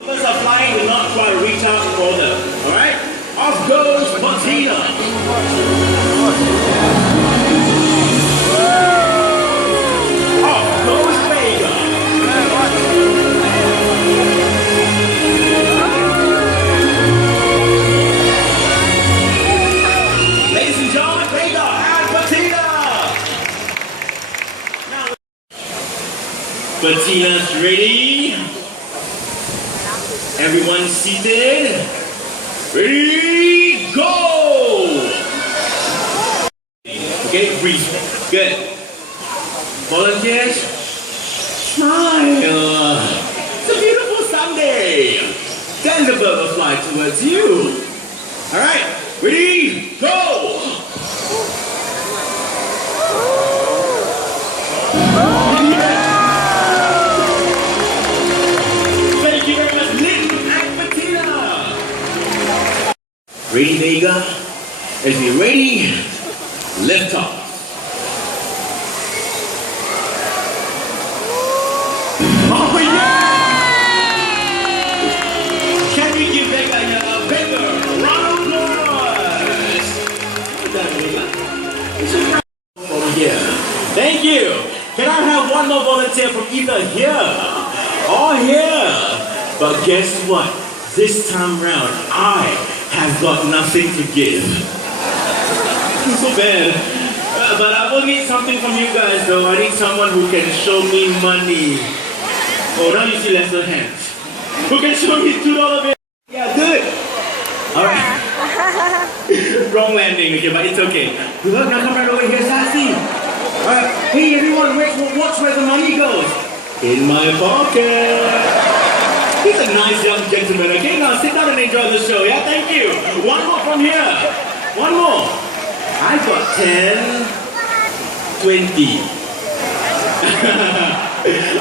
Birds are flying, do not try to reach out for them. Alright? Off goes Martina. Off goes Vega. Ladies and gentlemen, Vega and Martina. Now, Martina's ready. Everyone seated. Ready, go! Okay, breathe. Good. Volunteers, smile. It's a beautiful Sunday. Then the bird will fly towards you. All right, ready, go! Thank you very much, Lynn and Bettina. Ready, Vega? As we ready, lift off. Oh yeah! Can we give Vega a bigger round of applause? Over here. Thank you. Can I have one more volunteer from either here or here? But guess what? This time round, I have got nothing to give. It's so bad. But I will need something from you guys though. I need someone who can show me money. Oh, now you see lesser hands. Who can show me $2 bill? Yeah, good. Alright. Wrong landing, okay, but it's okay. Look, now come right over here, Sassy. Alright, hey everyone, watch where the money goes. In my pocket. He's a nice young gentleman, okay? Now sit down and enjoy the show, yeah? Thank you. One more from here. One more. I got 10, 20.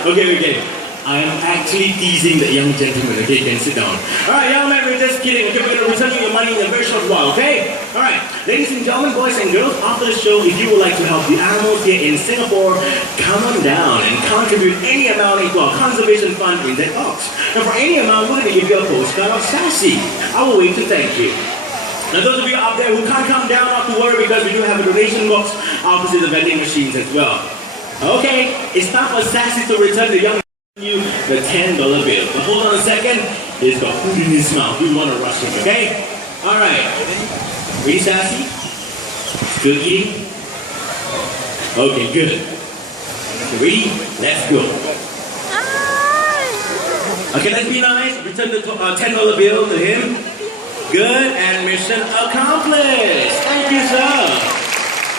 Okay. I am actually teasing the young gentleman, okay? You can sit down. Alright, young man, we're just kidding. Okay, we're going to return you your money in a very short while, okay? Alright, ladies and gentlemen, boys and girls, after the show, if you would like to help the animals here in Singapore, come on down and contribute any amount into our conservation fund in that box. And for any amount, we're going to give you a postcard of Sassy. I will wait to thank you. Now those of you out there who can't come down, not to worry because we do have a donation box opposite the vending machines as well. Okay, it's time for Sassy to return the young you the $10 bill. But hold on a second, he's got food in his mouth. We want to rush him, okay? Alright. Ready, Sassy? Still eating? Okay, good. Ready? Let's go. Okay, let's be nice. Return the $10 bill to him. Good, and mission accomplished. Thank you, sir.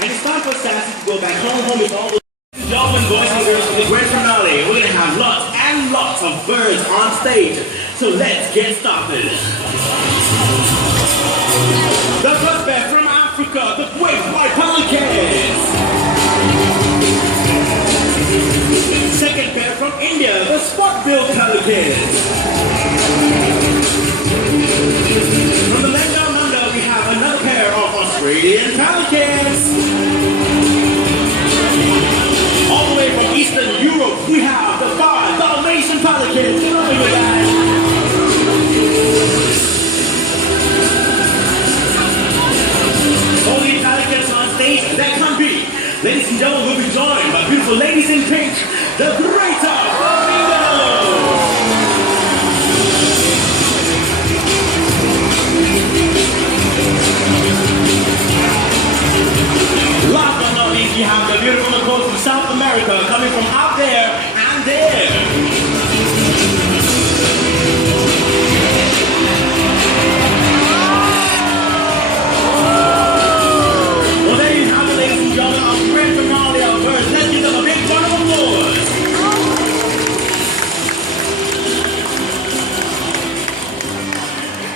And it's time for Sassy to go back home with all the gentlemen, boys and girls, for the grand finale. We're going to have lots and lots of birds on stage. So let's get started. The first pair from Africa, the great white pelicans. Second pair from India, the spot-billed pelicans. From the land down under, we have another pair of Australian pelicans. All the way from Eastern Europe, we have the Dalmatian pelicans. Come on, you guys. All these pelicans on stage, that can't be. Ladies and gentlemen, we'll be joined by beautiful ladies in pink, the greater flamingos. Last but not least, we have the beautiful Nicole from South America coming from out there and there. Well, there you have it, ladies and gentlemen, our grand finale of birds. Let's give them a big round of applause.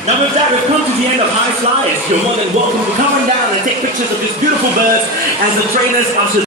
Now with that, we've come to the end of High Flyers. You're more than welcome to come on down and take pictures of these beautiful birds as the trainers usher